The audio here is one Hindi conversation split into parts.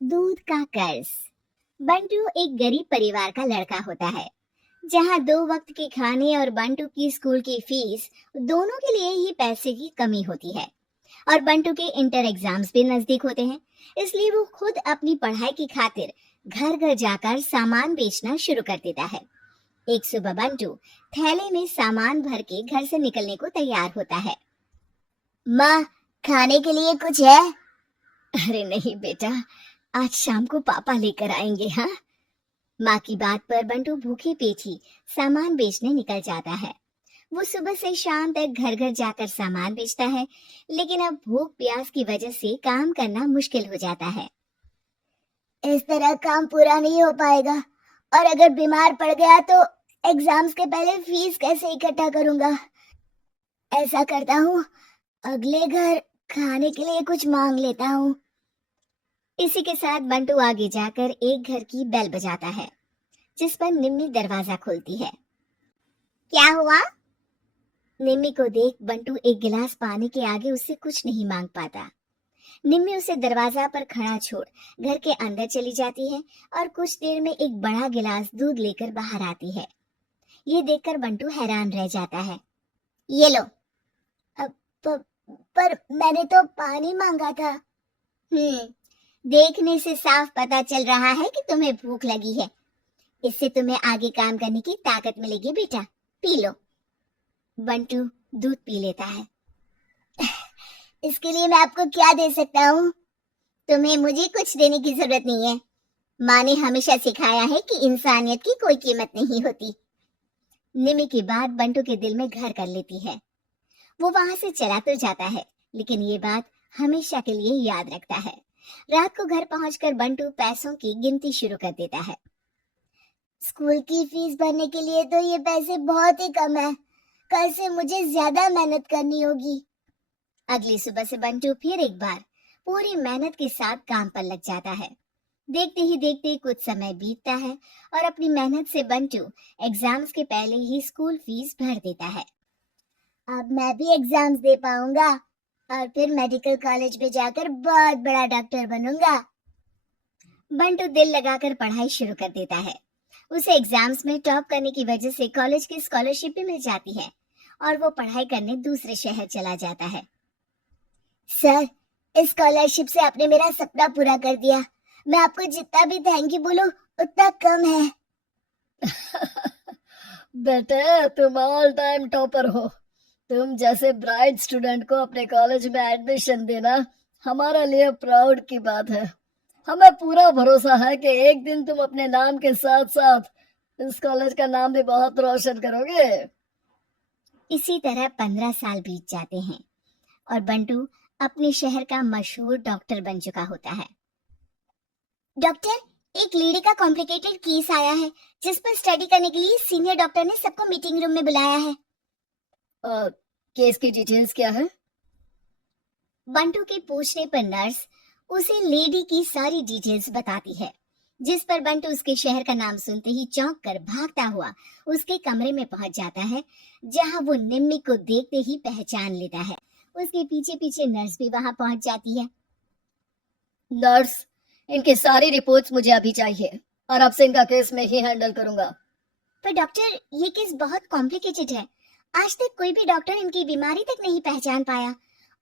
दूध का कर्ज। बंटू एक गरीब परिवार का लड़का होता है, जहाँ 2 वक्त के खाने और बंटू की स्कूल की फीस दोनों के लिए ही पैसे की कमी होती है। और बंटू के इंटर एग्जाम्स भी नजदीक होते हैं, इसलिए वो खुद अपनी पढ़ाई की खातिर घर घर जाकर सामान बेचना शुरू कर देता है। एक सुबह बंटू थैले में सामान भर के घर से निकलने को तैयार होता है। माँ, खाने के लिए कुछ है? अरे नहीं बेटा, आज शाम को पापा लेकर आएंगे। हाँ, माँ की बात पर बंटू भूखे पेट ही सामान बेचने निकल जाता है। वो सुबह से शाम तक घर घर जाकर सामान बेचता है, लेकिन अब भूख प्यास की वजह से काम करना मुश्किल हो जाता है। इस तरह काम पूरा नहीं हो पाएगा, और अगर बीमार पड़ गया तो एग्जाम्स के पहले फीस कैसे इकट्ठा करूंगा? ऐसा करता हूँ, अगले घर खाने के लिए कुछ मांग लेता हूँ। इसी के साथ बंटू आगे जाकर एक घर की बेल बजाता है, जिस पर निम्मी दरवाजा खोलती है। क्या हुआ? निम्मी को देख बंटू एक गिलास पानी के आगे उससे कुछ नहीं मांग पाता। निम्मी उसे दरवाजा पर खड़ा छोड़ घर के अंदर चली जाती है और कुछ देर में एक बड़ा गिलास दूध लेकर बाहर आती है। ये देखकर बंटू हैरान रह जाता है। ये लो। अब प, पर मैंने तो पानी मांगा था। देखने से साफ पता चल रहा है कि तुम्हें भूख लगी है। इससे तुम्हें आगे काम करने की ताकत मिलेगी बेटा, पी लो। बंटू दूध पी लेता है। इसके लिए मैं आपको क्या दे सकता हूँ? तुम्हें मुझे कुछ देने की जरूरत नहीं है। माँ ने हमेशा सिखाया है कि इंसानियत की कोई कीमत नहीं होती। निमी की बात बंटू के दिल में घर कर लेती है। वो वहां से चला तो जाता है, लेकिन ये बात हमेशा के लिए याद रखता है। रात को घर पहुंचकर बंटू पैसों की गिनती शुरू कर देता है। स्कूल की फीस भरने के लिए तो ये पैसे बहुत ही कम है। कल से मुझे ज्यादा मेहनत करनी होगी। अगली सुबह से बंटू फिर एक बार पूरी मेहनत के साथ काम पर लग जाता है। देखते ही देखते कुछ समय बीतता है और अपनी मेहनत से बंटू एग्जाम्स के पहले ही स्कूल फीस भर देता है। अब मैं भी एग्जाम्स दे पाऊंगा और फिर मेडिकल कॉलेज में जाकर बहुत बड़ा डॉक्टर बनूंगा। बंटू दिल लगाकर पढ़ाई शुरू कर देता है। उसे एग्जाम्स में टॉप करने की वजह से कॉलेज की स्कॉलरशिप भी मिल जाती है और वो पढ़ाई करने दूसरे शहर चला जाता है। सर, इस स्कॉलरशिप से आपने मेरा सपना पूरा कर दिया। मैं आपको जितना भी थैंक यू बोलूं उतना कम है। बेटे, तुम ऑल टाइम टॉपर हो। तुम जैसे ब्राइट स्टूडेंट को अपने कॉलेज में एडमिशन देना हमारे लिए प्राउड की बात है। हमें पूरा भरोसा है कि एक दिन तुम अपने नाम के साथ साथ इस कॉलेज का नाम भी बहुत रोशन करोगे। इसी तरह 15 साल बीत जाते हैं और बंटू अपने शहर का मशहूर डॉक्टर बन चुका होता है। डॉक्टर, एक लेडी का कॉम्प्लिकेटेड केस आया है, जिस पर स्टडी करने के लिए सीनियर डॉक्टर ने सबको मीटिंग रूम में बुलाया है। केस की डिटेल्स क्या है? बंटू के पूछने पर नर्स उसे लेडी की सारी डिटेल्स बताती है, जिस पर बंटू उसके शहर का नाम सुनते ही चौंक कर भागता हुआ उसके कमरे में पहुंच जाता है, जहां वो निम्मी को देखते ही पहचान लेता है। उसके पीछे पीछे नर्स भी वहां पहुंच जाती है। नर्स, इनकी सारी रिपोर्ट्स मुझे अभी चाहिए और अब से इनका केस मैं ही हैंडल करूंगा। पर डॉक्टर, ये केस बहुत कॉम्प्लिकेटेड है। आज तक कोई भी डॉक्टर इनकी बीमारी तक नहीं पहचान पाया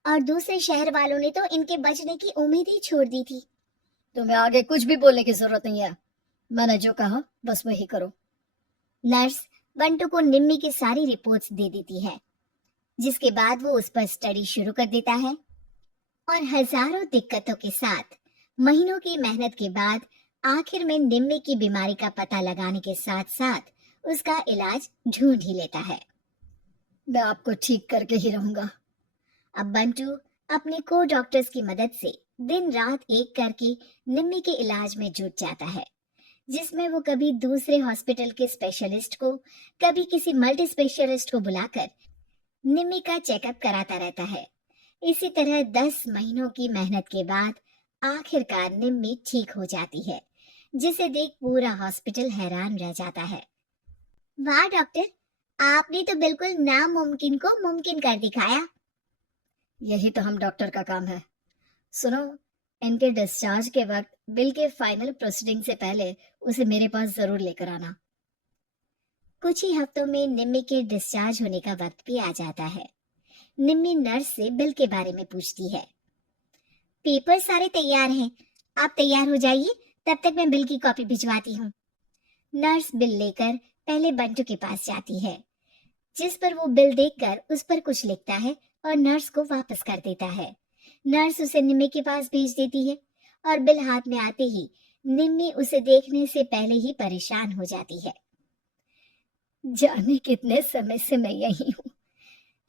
और दूसरे शहर वालों ने तो इनके बचने की उम्मीद ही छोड़ दी थी। तुम्हें आगे कुछ भी बोलने की जरूरत नहीं है। मैंने जो कहा बस वही करो। नर्स बंटू को निम्मी की सारी रिपोर्ट्स दे देती है, जिसके बाद वो उस पर स्टडी शुरू कर देता है और हजारों दिक्कतों के साथ महीनों की मेहनत के बाद आखिर में निम्मी की बीमारी का पता लगाने के साथ साथ उसका इलाज ढूंढ ही लेता है। मैं आपको ठीक करके ही रहूंगा। अब बंटू अपने को डॉक्टर्स की मदद से दिन रात एक करके निम्मी के इलाज में जुट जाता है, जिसमें वो कभी दूसरे हॉस्पिटल के स्पेशलिस्ट को, कभी किसी मल्टी स्पेशलिस्ट को बुलाकर निम्मी का चेकअप कराता रहता है। इसी तरह 10 महीनों की मेहनत के बाद आखिरकार निम्मी ठीक हो जाती है, जिसे देख पूरा हॉस्पिटल हैरान रह जाता है। वाह डॉक्टर, आपने तो बिल्कुल नामुमकिन को मुमकिन कर दिखाया। यही तो हम डॉक्टर का काम है। सुनो, इनके डिस्चार्ज के वक्त बिल के फाइनल प्रोसीडिंग से पहले उसे मेरे पास जरूर लेकर आना। कुछ ही हफ्तों में निम्मी के डिस्चार्ज होने का वक्त भी आ जाता है। निम्मी नर्स से बिल के बारे में पूछती है। पेपर सारे तैयार हैं, आप तैयार हो जाइए, तब तक मैं बिल की कॉपी भिजवाती हूँ। नर्स बिल लेकर पहले बंटू के पास जाती है, जिस पर वो बिल देखकर उस पर कुछ लिखता है और नर्स को वापस कर देता है। नर्स उसे निम्मी के पास भेज देती है और बिल हाथ में आते ही निम्मी उसे देखने से पहले ही परेशान हो जाती है। जाने कितने समय से मैं यही हूँ।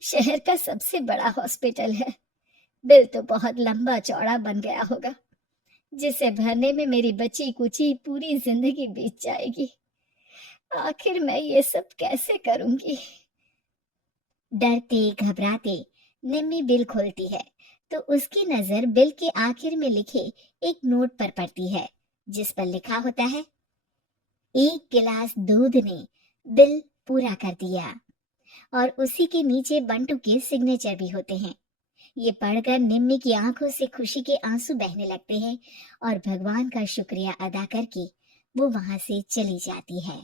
शहर का सबसे बड़ा हॉस्पिटल है। बिल तो बहुत लंबा चौड़ा बन गया होगा, जिसे भरने में मेरी बची कुची पूरी जिंदगी बीत जाएगी। आखिर मैं ये सब कैसे करूंगी? डरते घबराते निम्मी बिल खोलती है तो उसकी नजर बिल के आखिर में लिखे एक नोट पर पड़ती है, जिस पर लिखा होता है, 1 गिलास दूध ने बिल पूरा कर दिया। और उसी के नीचे बंटू के सिग्नेचर भी होते हैं। ये पढ़कर निम्मी की आंखों से खुशी के आंसू बहने लगते हैं और भगवान का शुक्रिया अदा करके वो वहां से चली जाती है।